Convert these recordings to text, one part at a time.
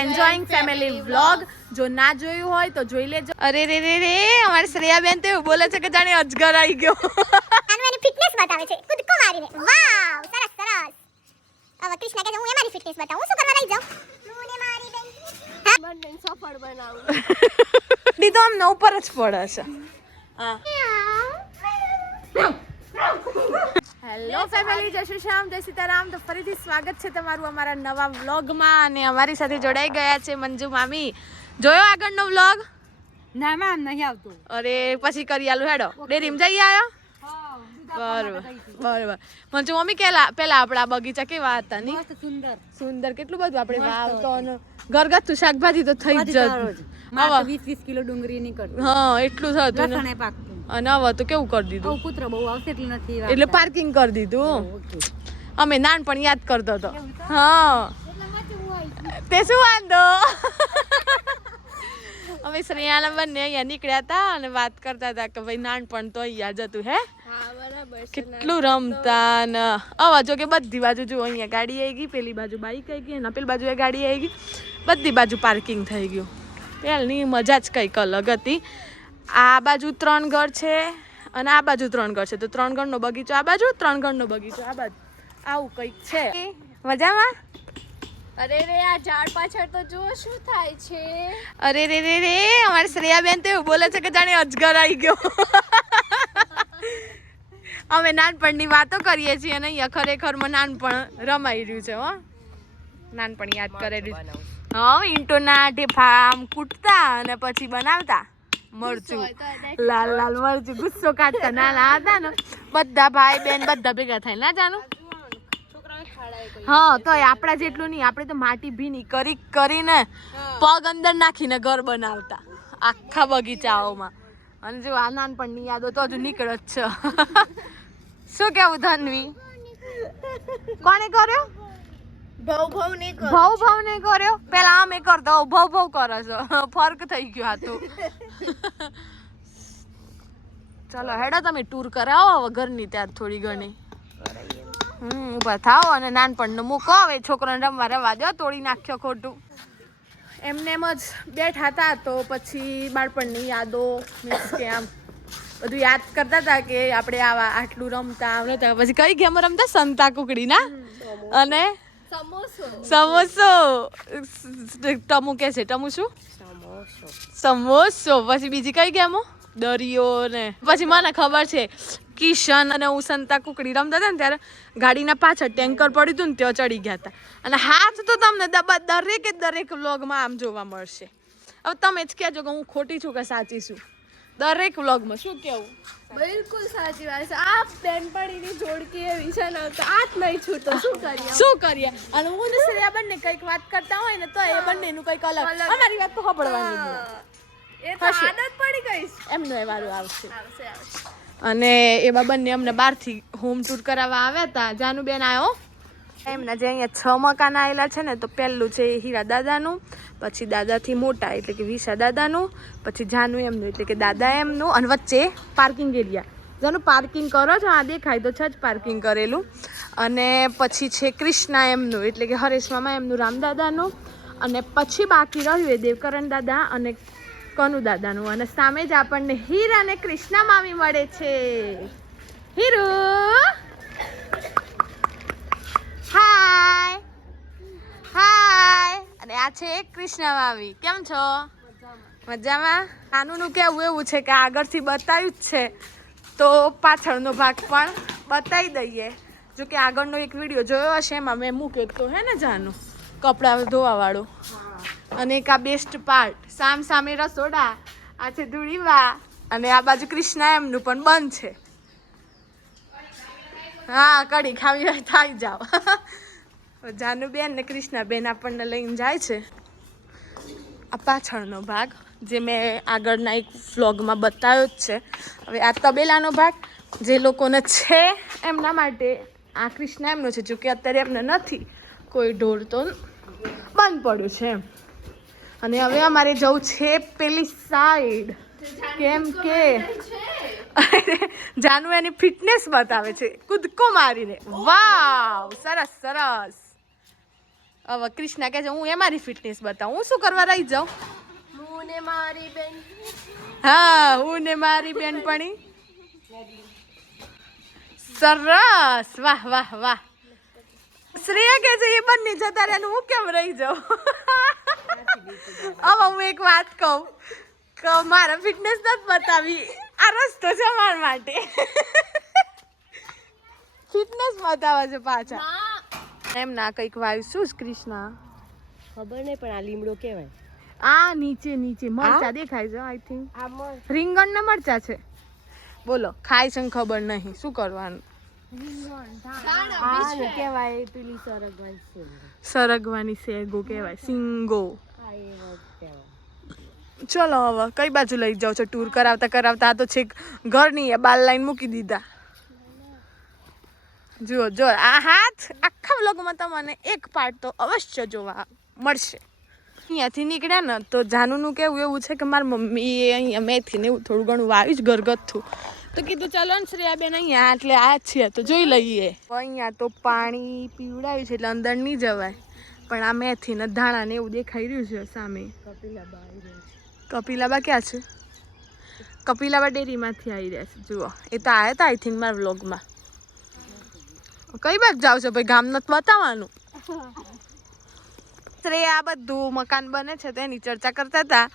Enjoying family vlog. જો ના જોયું હોય તો જોઈ લેજો. અરે રે રે રે, અમારી શ્રેયાબેન તો એવું બોલે છે કે જાણે અજગર આવી ગયો. એની ફિટનેસ બતાવે છે કૂદકો મારીને. વાવ, સરસ સરસ. હવે કૃષ્ણ કહે હું મારી ફિટનેસ બતાવું. શું કરવા લઈ જાઉં? હું ને મારી બેન બંને સફળ બનાવું. ડી તો આમ ઉપર જ પડે છે. હા. હેલો ફેમિલી, જય શ્રી શ્યામ, જય સીતારામ. તો ફરીથી સ્વાગત છે તમારું અમારા નવા વ્લોગમાં. અને અમારી સાથે જોડાઈ ગયા છે મંજુ મામી. જોયો આગળનો વ્લોગ? ના મેમ નહીં આવતું. અરે પછી કરી આલું હેડો. ડેરીમ જઈ આવ્યો? બરોબર બરોબર. મંજુ મમ્મી પેલા આપણા બગીચા કેવા હતા ની? સુંદર સુંદર. કેટલું બધું આપણે વાવતો અને ઘરગથ્થુ શાકભાજી તો થઈ જ જતું. 20 કિલો ડુંગળી નીકળતી. હા, એટલું થતું ને. લસણ એ પાકતું. અને હવે તો કેવું કરી દીધું, કૂતરો બહુ આવશે એટલે નથી એટલે પાર્કિંગ કરી દીધું. અમે નાનપણ યાદ કરતો હતો. હા, તે શું વાંધો. અમે શ્રેયાના બંને અહીંયા નીકળ્યા હતા અને વાત કરતા હતા કે ભાઈ નાનપણ તો અહીંયા જ હતું. હે, કેટલું રમતા ને. હવે જો કે બધી બાજુ જો અહીંયા ગાડી આવી ગઈ, પેલી બાજુ બાઈક આવી ગઈ, અને પેલી બાજુ એ ગાડી આવી ગઈ, બધી બાજુ પાર્કિંગ થઈ ગયું. પહેલની મજા જ કંઈક અલગ હતી. આ બાજુ 3 ઘર છે અને આ બાજુ 3 ઘર છે, તો 3 ઘરનો બગીચો આ બાજુ, 3 ઘરનો બગીચો આ બાજુ, આવું કંઈક છે. મજામાં? અરે રે, આ ઝાડ પાછળ તો જો શું થાય છે. અરે રે રે રે, અમારી શ્રેયાબેન તો એવું બોલે છે કે જાણે અજગર આવી ગયો. અમે નાનપણની વાતો કરીએ છીએ અને અહીંયા ખરેખરમાં નાનપણ રમાઈ રહ્યું છે. હો, નાનપણ યાદ કરેલું. હા, ઈંટોના ઢેફા આમ કૂટતા અને પછી બનાવતા. મરચું, લાલ લાલ મરચું, ગુસ્સો કાઢતા નાના હતા ને બધા ભાઈ બેન બધા ભેગા થાય ના જાનું. હા, તો આપડા જેટલું નહીં, આપણે તો માટી ભીની કરીને પગ અંદર નાખીને ઘર બનાવતા આખા બગીચાઓમાં. અને જો આ નાનપણની યાદો તો હજુ નીકળે જ છે. શું કેવું ધનવી? કોને કર્યો? ભવ ને કર્યો. પેલા અમે કરતો, ભવ કરે છે. ફર્ક થઈ ગયો આ તો. ચલો હેડો, તમે ટૂર કરાવો હવે ઘરની ત્યાં થોડી ઘણી. ઉભા થાવ અને નાનપણનો મૂકો. હવે છોકરાને રમવા દો, તોડી નાખ્યો ખોટું. એમને એમ જ બેઠા હતા તો પછી બાળપણની યાદો મીન્સ કે આમ બધું યાદ કરતા હતા કે આપણે આવા આટલું રમતા. પછી કઈ ગેમ રમતા? સંતા કુકડી ના અને સમોસો. ટમુ કે છે, ટમુ શું? સમોસો. પછી બીજી કઈ ગેમો? દરિયો ને. પછી મને ખબર છે કિશન અને હું સંતા કુકડી રમતા હતા ને ત્યારે ગાડીના પાછળ ટેન્કર પડ્યું હતું ને ત્યાં ચડી ગયા હતા. અને હાથ તો તમને દરેક વ્લોગમાં આમ જોવા મળશે. હવે તમે જ કહેજો કે હું ખોટી છું કે સાચી છું દરેક વ્લોગમાં. શું કેવું? બિલકુલ સાચી વાત છે. આ બેનપણીની જોડકી એવી છે ને તો આ જ નહીં છૂટતો. શું કરીએ? અને હું ને શ્રેયા બંને કંઈક વાત કરતા હોય ને તો એ બંનેનું કંઈક અલગ. અમારી વાત તો સાંભળવાની એ તો આદત પડી ગઈ છે. એમનો એ વારું આવશે. અને એવા બંને અમને બહારથી હોમ ટૂર કરાવવા આવ્યા હતા. જાનુબેન આવ્યો. એમના જે અહીંયા 6 મકાન આવેલા છે ને, તો પહેલું છે હીરા દાદાનું, પછી દાદાથી મોટા એટલે કે વિશા દાદાનું, પછી જાનુ એમનું એટલે કે દાદા એમનું, અને વચ્ચે પાર્કિંગ એરિયા. જાનું પાર્કિંગ કરો છો, આ દેખાય તો છે જ પાર્કિંગ કરેલું. અને પછી છે કૃષ્ણા એમનું એટલે કે હરેશ મામા એમનું, રામદાદાનું, અને પછી બાકી રહ્યું એ દેવકરણ દાદા અને કનુ દાદાનું. અને સામે જ આપણને હીર અને કૃષ્ણા મામી મળે છે. હીરુ, હાય. અને આ છે કૃષ્ણા મામી. કેમ છો? મજામાં. નાનુનું કેવું એવું છે કે આગળથી બતાવ્યું જ છે તો પાછળનો ભાગ પણ બતાવી દઈએ. જો કે આગળનો એક વિડીયો જોયો હશે, એમાં મેં મૂક્યો તો હે ને જાનું કપડાં ધોવાવાળું. અને એક આ બેસ્ટ પાર્ટ, સામે રસોડા, આ છે ધૂળીવા, અને આ બાજુ કૃષ્ણા એમનું પણ બંધ છે. હા, કઢી ખાવી હોય થઈ જાવ. જાનુબેન ને કૃષ્ણાબેન આપણને લઈને જાય છે. આ પાછળનો ભાગ જે મેં આગળના એક વ્લોગમાં બતાવ્યો જ છે. હવે આ તબેલાનો ભાગ જે લોકોને છે એમના માટે આ કૃષ્ણા એમનો છે. જોકે અત્યારે એમને નથી, કોઈ ઢોર તો બંધ પડ્યું છે એમ. અને હવે અમારે જવું છે પેલી સાઈડ, કેમ કે જાનુ એની ફિટનેસ બતાવે છે કૂદકો મારીને. વાવ, સરસ સરસ. હવે કૃષ્ણા કહે છે હું એ મારી ફિટનેસ બતાવું. હું શું કરવા રહી જાઉં? હું ને મારી બેન. હા, હું ને મારી બેનપણી. સરસ, વાહ વાહ વાહ. શ્રેયા કહે છે એ બંને જતા રહ્યા, હું કેમ રહી જાઉં? હવે હું એક વાત કહું કે મારા ફિટનેસ નથી બતાવી, આ રસ્તો છે મારા માટે. ફિટનેસ બતાવે છે પાછા. એમ ના કંઈક વાવીશું કૃષ્ણા. ખબર નહીં પણ આ લીમડો કહેવાય. આ નીચે નીચે મરચા દેખાય છે. આઈ થિંક રીંગણ ના મરચા છે. બોલો, ખાય છે ને ખબર નહીં, શું કરવાનું? કહેવાય પેલી સરગવાની છે. સરગવાની શેગો કહેવાય, સિંગો. ચલો હવે કઈ બાજુ લઈ જાવ છો? ટૂર કરાવતા કરાવતા આ તો છેક ઘરની બાલ લાઈન મૂકી દીધા. જુઓ જો આ હાથ આખા વ્લોગમાં તમને એક પાર્ટ તો અવશ્ય જોવા મળશે. અહીંયાથી નીકળ્યા ને તો જાનુનું કેવું એવું છે કે મારી મમ્મીએ અહીંયા મેથી ને એવું થોડું ઘણું વાવ્યું જ ઘરગથ્થું. તો કીધું ચાલો ને શ્રેયાબેન અહીંયા એટલે આ છીએ તો જોઈ લઈએ. અહીંયા તો પાણી પીવડાવ્યું છે એટલે અંદર નહીં જવાય, પણ આ મેથી ને ધાણા ને એવું દેખાઈ રહ્યું છે સામે. કપિલાબા ક્યાં છે? કપિલાબા ડેરીમાંથી આવી રહ્યા છે. જુઓ એ તો આવ્યા હતા આઈ થિંક મારા વ્લોગમાં. કઈ બાજુ જાવ છો ભાઈ? ગામ નથી બતાવવાનું. આ બધું મકાન બને છે તેની ચર્ચા કરતા હતા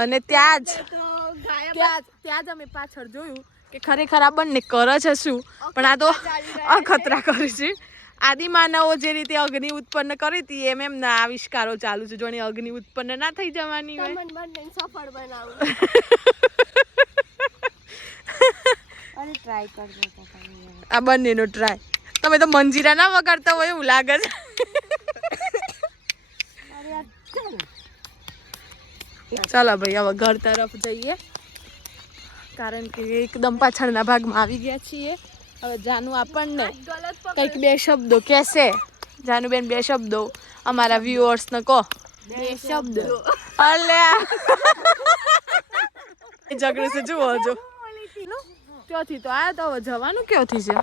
અને ત્યાં જ અમે પાછળ જોયું કે ખરેખર આ બંને કરે છે શું, પણ આ તો અખતરા કરે છે. આદિમાનવો જે રીતે અગ્નિ ઉત્પન્ન કરી હતી એમ એમના આવિષ્કારો ચાલુ છે. જોને અગ્નિ ઉત્પન્ન ના થઈ જવાની હોય. સફળ બનાવું. અરે ટ્રાય કરજો. આ બંનેનો ટ્રાય. તમે તો મંજીરા ના વગાડતા હોય એવું લાગે છે. ચાલો ભાઈ હવે ઘર તરફ જઈએ, કારણ કે એકદમ પાછળના ભાગમાં આવી ગયા છીએ. હવે જાનુ આપણને કંઈક બે શબ્દો કહેશે. જાનુબેન બે શબ્દો અમારા વ્યુઅર્સ ને કહો. બે શબ્દ. અલ્યા એ ઝઘડે છે. જુઓ જો ક્યાંથી તો આયા તો હવે જવાનું ક્યાંથી છે?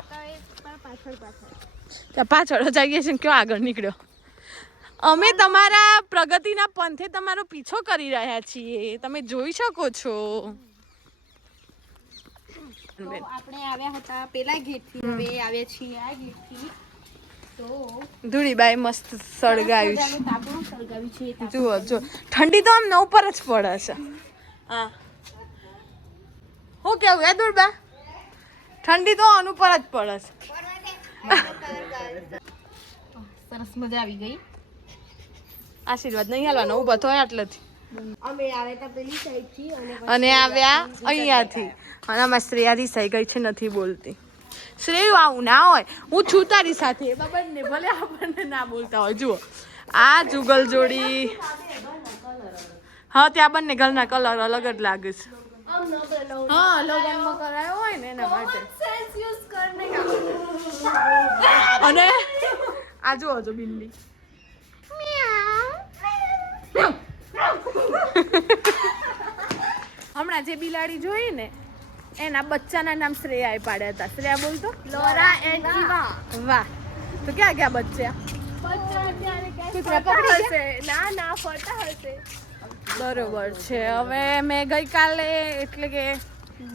ત્યાં પાછળ જઈએ છીએ. કયો આગળ નીકળ્યો? અમે તમારા પ્રગતિના પંથે તમારો પીછો કરી રહ્યા છીએ, તમે જોઈ શકો છો. આપણે આવ્યા હતા પેલા ગેટથી, હવે આવ્યા છીએ આ ગેટથી. તો ધૂળીબાઈ મસ્ત સળગાવ્યું છે. તાપણું સળગાવ્યું છે. જુઓ જો ઠંડી તો આમ ઉપર જ પડે છે. હા હું કેવું હે ધૂળબા? ઠંડી તો આન ઉપર જ પડે છે. સરસ મજા આવી ગઈ. આશીર્વાદ નહીં હાલવાનો, ઊભા થયા એટલેથી. અમે આવ્યા હતા પેલી સાઈડથી અને આવ્યા અહીંયાથી. અને આમાં શ્રેયા રીસાઈ ગઈ છે, નથી બોલતી. શ્રેયુ આવું ના હોય, હું છું તારી સાથે. એમાં બંને ભલે આપણને ના બોલતા હોય. જુઓ આ જુગલ જોડી. હા ત્યાં બંને ઘરના કલર અલગ જ લાગે છે. હા લગનમાં કરાયો હોય ને એના માટે. અને આ જુઓ જો બિલ્લી. હમણાં જે બિલાડી જોઈ ને એના બચ્ચાના નામ શ્રેયાએ પાડ્યા હતા. શ્રેયા બોલતો. LoRa and Eva. વાહ. તો ક્યાં ગયા બચ્ચા? કૂતરા પકડી ગયા? ના ના ફરતા હશે. બરોબર છે. હવે મેં ગઈકાલે એટલે કે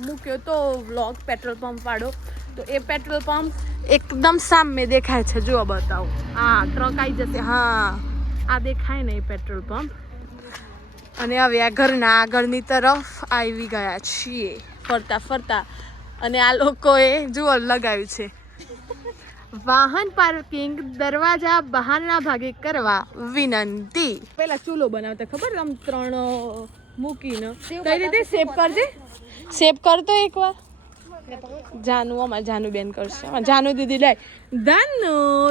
મૂક્યો તો વ્લોગ પેટ્રોલ પંપ વાળો, તો એ પેટ્રોલ પંપ એકદમ સામે દેખાય છે. જુઓ બતાવો. હા ટ્રક આવી જશે. હા આ દેખાય ને એ પેટ્રોલ પંપ. અને હવે આ ઘરના આગળની તરફ આવી ગયા છીએ ફરતા ફરતા. અને આ લોકોએ જુઓ લગાવ્યું છે વાહન પાર્કિંગ દરવાજા બહારના ભાગે કરવા વિનંતી. પેલા ચૂલો બનાવતા ખબર આમ 3 મૂકીને કઈ રીતે સેવ કરજે. સેવ કરતો એકવાર જાનુ અમાર જાનુબેન કરશે. જાનુ દીદી લાય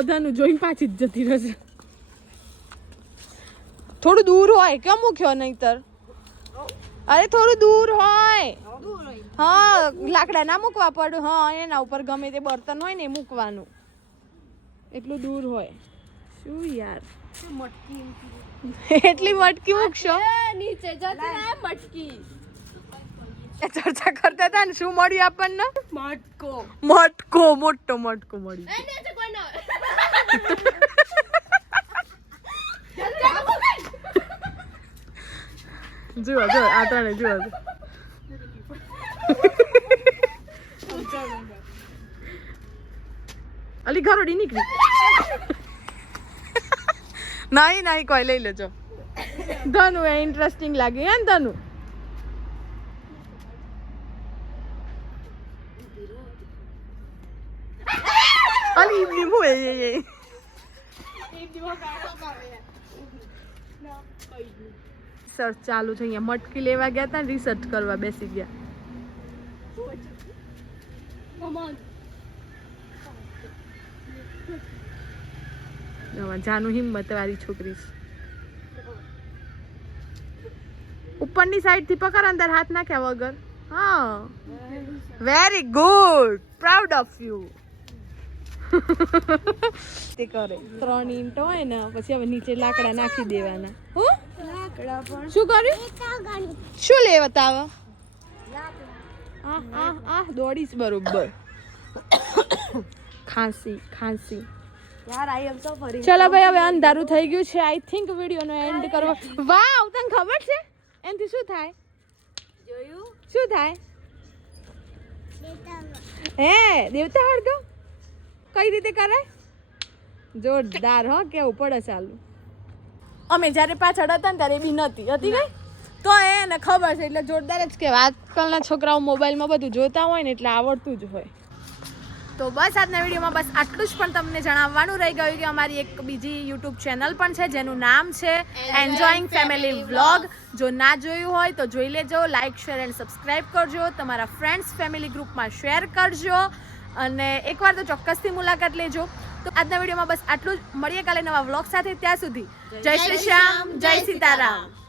ધનુ જોઈને પાછી જ જતી રહેશે. થોડું દૂર હોય કેમ મૂક્યો નહીતર? અરે થોડું દૂર હોય. હા લાકડા ના મૂકવા પડે. હા એના ઉપર ગમે તે બર્તન હોય ને એ મૂકવાનું. એટલું દૂર હોય. શું યાર એટલી મટકી મૂકશો? નીચે જતી રહે મટકી. ચર્ચા કરતા હતા ને શું મળ્યું આપણને? મટકો. મટકો. મોટો મટકો મળ્યો. જુઓ જો આ ત્રણે જુઓ અલી ઘરોડી નીકળી નહીં કોઈ લઈ લેજો ધનુ એ ઇન્ટરેસ્ટિંગ લાગ્યું હે ને ધનુ અલી નીમુ એ રિસર્ચ ચાલુ છે અહીંયા મટકી લેવા ગયા હતા રિસર્ચ કરવા બેસી ગયા જાનુ હિંમત વાળી છોકરી છે ઉપરની સાઈડ થી પકડ અંદર હાથ નાખ્યા વગર હા very good proud of you તે કરે 3 ઇંટ હોય ને પછી હવે નીચે લાકડા નાખી દેવાના હું શું કર્યું શું લે બતાવ આ દોડીશ બરોબર ખાંસી યાર આઈ એમ સો ફરી ચલો ભાઈ હવે અંધારું થઈ ગયું છે આઈ થિંક વિડીયોનો એન્ડ કરવો વાવ તને ખબર છે એનથી શું થાય જોયું શું થાય હે દેવતા હળગો કઈ રીતે કરાય જોરદાર હો કેવું પડે ચાલુ અમે જ્યારે પાછળ હતા ને ત્યારે એ બી નહોતી હતી કઈ તો એને ખબર છે એટલે જોરદાર જ કહેવાય આજકાલના છોકરાઓ મોબાઈલમાં બધું જોતા હોય ને એટલે આવડતું જ હોય તો બસ આજના વિડીયોમાં બસ આટલું જ પણ તમને જણાવવાનું રહી ગયું કે અમારી એક બીજી યુટ્યુબ ચેનલ પણ છે જેનું નામ છે એન્જોયિંગ ફેમિલી વ્લોગ જો ના જોયું હોય તો જોઈ લેજો લાઇક શેર એન્ડ સબસ્ક્રાઈબ કરજો તમારા ફ્રેન્ડ્સ ફેમિલી ગ્રુપમાં શેર કરજો અને એકવાર તો ચોક્કસથી મુલાકાત લેજો તો આજના વિડીયોમાં બસ આટલું જ મળીએ કાલે નવા વ્લોગ સાથે ત્યાં સુધી જય શ્રી શ્યામ જય સીતારામ